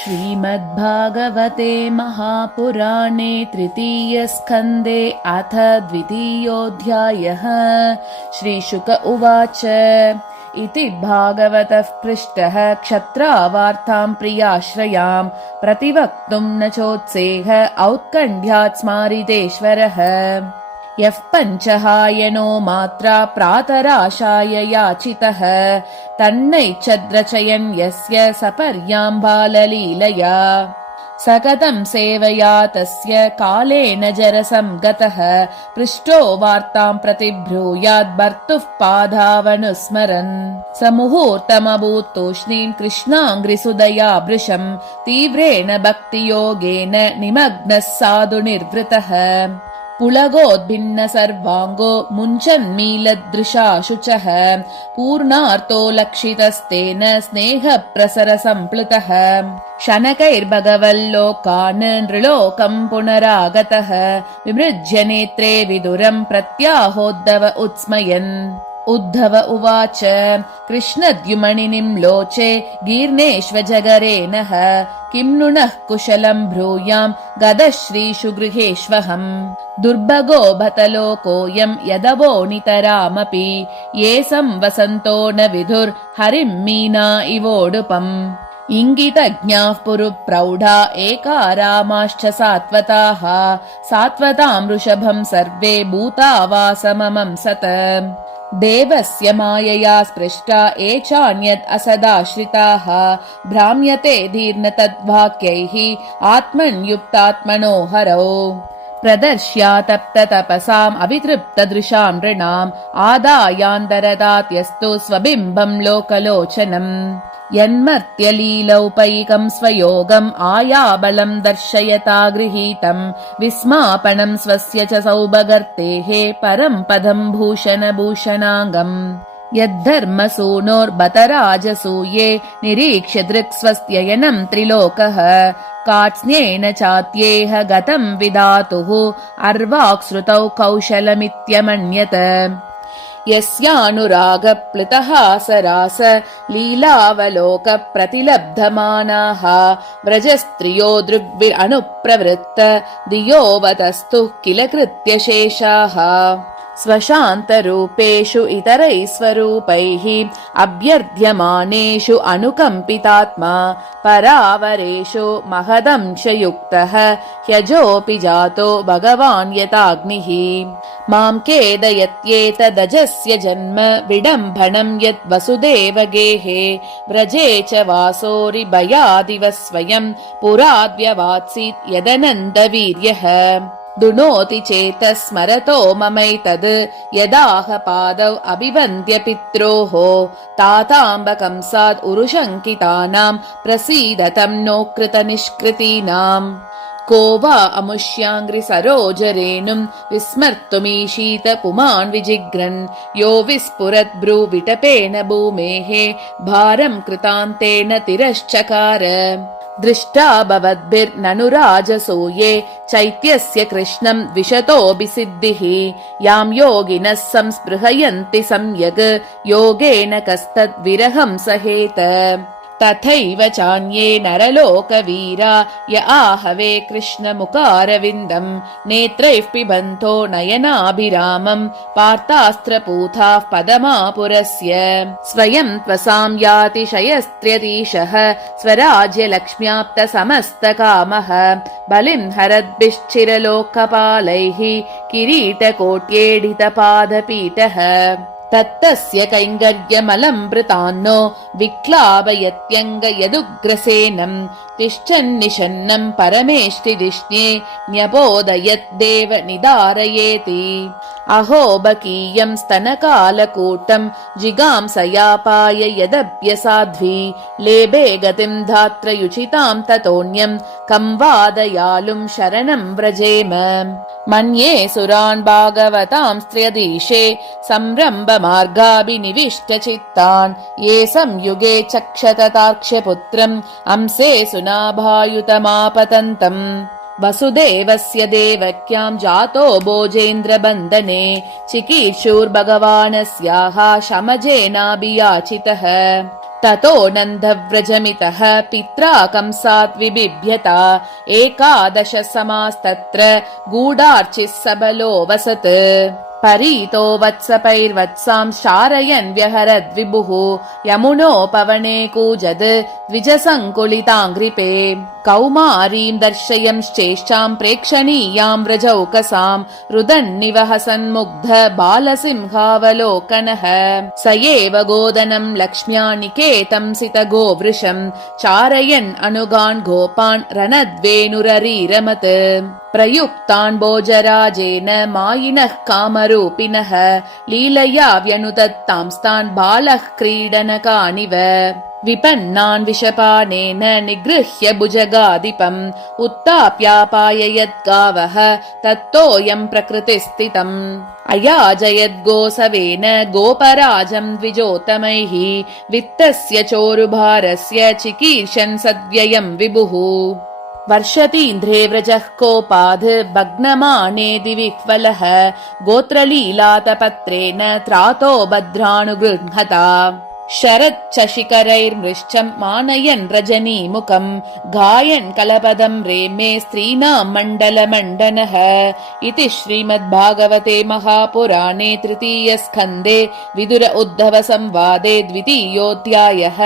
श्रीमद्भागवते महापुराणे तृतीयस्कन्धे अथ द्वितीयोऽध्यायः। श्रीशुक उवाच इति भागवतः पृष्टः क्षत्रावार्तां प्रियाश्रयां प्रतिवक्तुं न चोत्सेह औत्कण्ठ्यात् स्मारितेश्वरः। यः पञ्चहायनो मात्रा प्रातराशाय याचितः तन्नैच्छद्रचयन् यस्य सपर्यां बाललीलया स कथं सेवया तस्य कालेन जरसं गतः पृष्टो वार्तां प्रतिब्रूयाद् भर्तुः पादावनुस्मरन् स मुहूर्तमभूत् तूष्णीं कृष्णाङ्घ्रिसुदया भृशं तीव्रेण भक्तियोगेन निमग्नः साधु निर्वृतः पुलगोद्भिन्न सर्वाङ्गो मुञ्चन्मीलदृशा शुचः पूर्णार्तो लक्षितस्तेन स्नेहप्रसरसम्प्लुतः शनकैर्भगवल्लोकान् नृलोकं पुनरागतः विमृज्य नेत्रे विदुरं प्रत्याहोद्धव उत्स्मयन्। उद्धव उवाच कृष्णद्युमणिनिं लोचे गीर्णेष्वजगरे नः किं नुनः कुशलं ब्रूयां गदश्रीषु गृहेष्वहम् दुर्भगो भतलोकोऽयं यदवो नितरामपि ये संवसन्तो न विदुर्हरिं मीना इवोडुपम् इङ्गितज्ञाः पुरुप्रौढा एकारामाश्च सात्वताः सात्वतां वृषभं सर्वे भूतावासममं सत देवस्य मायया स्पृष्टा ये चान्यत् असदाश्रिताः भ्राम्यते धीर्न तद्वाक्यैः आत्मन्युक्तात्मनो हरौ प्रदर्श्यातप्ततपसाम् अवितृप्तदृशां नृणाम् आदायान्तरदात् यस्तु स्वबिम्बं लोकलोचनम् यन्मर्त्यलीलौपैकं स्वयोगम् आयाबलं दर्शयता गृहीतम् विस्मापनं स्वस्य च सौभगर्तेः परं पदं भूषणभूषणाङ्गम् यद्धर्मसूनोर्बतराजसूये निरीक्ष्य दृक्स्वस्त्ययनं त्रिलोकः कार्त्स्न्येन चात्येह गतं विधातुः अर्वाक्सृतौ कौशलमित्यमन्यत यस्यानुरागप्लुतः सरास लीलावलोक प्रतिलब्धमानाः व्रजस्त्रियो दृग्भिरनुप्रवृत्त दियोवतस्तुः किल कृत्यशेषाः स्वशान्तरूपेषु इतरैः स्वरूपैः अभ्यर्थ्यमानेषु अनुकम्पितात्मा परावरेषु महदंशयुक्तः ह्यजोऽपि जातो भगवान् यथाग्निः मां खेदयत्येतदजस्य जन्म विडम्बनं यत् वसुदेवगेहे व्रजे च वासोरिभयादिव स्वयं पुराद्व्यवात्सीत् यदनन्दवीर्यः दुनोति चेतः स्मरतो ममैतद् यदाह पादौ अभिवन्द्य पित्रोः ताताम्बकंसाद् उरुशङ्कितानां प्रसीदतं नो कृतनिष्कृतीनाम् को वा अमुष्याङ्घ्रिसरोजरेणुं विस्मर्तुमीशीत पुमान् विजिघ्रन् यो विस्फुरद्भ्रूविटपेन भूमेः भारं कृतान्तेन तिरश्चकार दृष्टा भवद्भिर्ननु राजसूये चैत्यस्य कृष्णं विशतोऽभिसिद्धिः यां योगिनः संस्पृहयन्ति सम्यग् योगेन कस्तद्विरहं सहेत तथैव चान्ये नरलोकवीरा य आहवे कृष्णमुखारविन्दं नेत्रैः पिबन्तो नयनाभिरामं पार्थास्त्रपूथाः पदमापुरस्य स्वयं त्वसां यातिशयस्त्र्यतीशः स्वराज्यलक्ष्म्याप्तसमस्तकामः बलिं हरद्भिश्चिरलोकपालैः किरीटकोट्येडितपादपीठः तत्तस्य कैङ्कर्यमलम्बृतान्नो विक्लावयत्यङ्ग यदुग्रसेनं तिष्ठन्निषन्नं परमेष्टिदिष्णे न्यपोदयद्देव निदारयेति अहो बकीयं स्तनकालकूटं जिगांसयापाय यदप्यसाध्वी लेभे गतिं धात्रयुचितां ततोऽन्यं कं वादयालुं शरणं व्रजेम मन्ये सुरान् भागवतां स्त्र्यदीशे संरम्भमार्गाभिनिविष्टचित्तान् ये संयुगे चक्षततार्क्ष्यपुत्रम् अंसे सुनाभायुतमापतन्तम् वसुदेवस्य देवक्यां जातो भोजेन्द्रबन्धने चिकीर्षुर्भगवानस्याः शमजेनाभियाचितः ततो नन्दव्रजमितः पित्रा कंसात् विबिभ्यता 11 समास्तत्र गूढार्चिः सबलो वसत् परीतो वत्सपैर्वत्सां शारयन् व्यहरद्विभुः यमुनोपवने कूजद् द्विजसङ्कुलिताङ्घ्रिपे कौमारीं दर्शयंश्चेष्टां प्रेक्षणीयां व्रजौकसां रुदन्निवह सन्मुग्ध बालसिंहावलोकनः स एव गोदनं लक्ष्म्या निकेतं सितगोवृषं चारयन् अनुगान् गोपान् रणद्वेनुररीरमत् प्रयुक्तान् भोजराजेन मायिनः कामरूपिणः लीलया व्यनुदत्तांस्तान् बालः क्रीडनकानिव विपन्नान् विषपानेन निगृह्य भुजगाधिपम् उत्ताप्यापाययत् गावः तत्तोऽयं प्रकृतिस्थितम् अयाजयद्गोसवेन गोपराजम् द्विजोत्तमैः वित्तस्य चोरुभारस्य चिकीर्षन् सद्व्ययम् विभुः वर्षतीन्द्रे व्रजः कोपाद् भग्नमानेदि विह्वलः गोत्रलीलातपत्रेण त्रातो भद्रानुगृह्णता शरच्चशिखरैर्मृश्चं मानयन् रजनीमुखम् गायन् कलपदम् रेमे स्त्रीणां मण्डलमण्डनः इति श्रीमद्भागवते महापुराणे तृतीयस्कन्धे विदुर उद्धव संवादे 2. अध्यायः।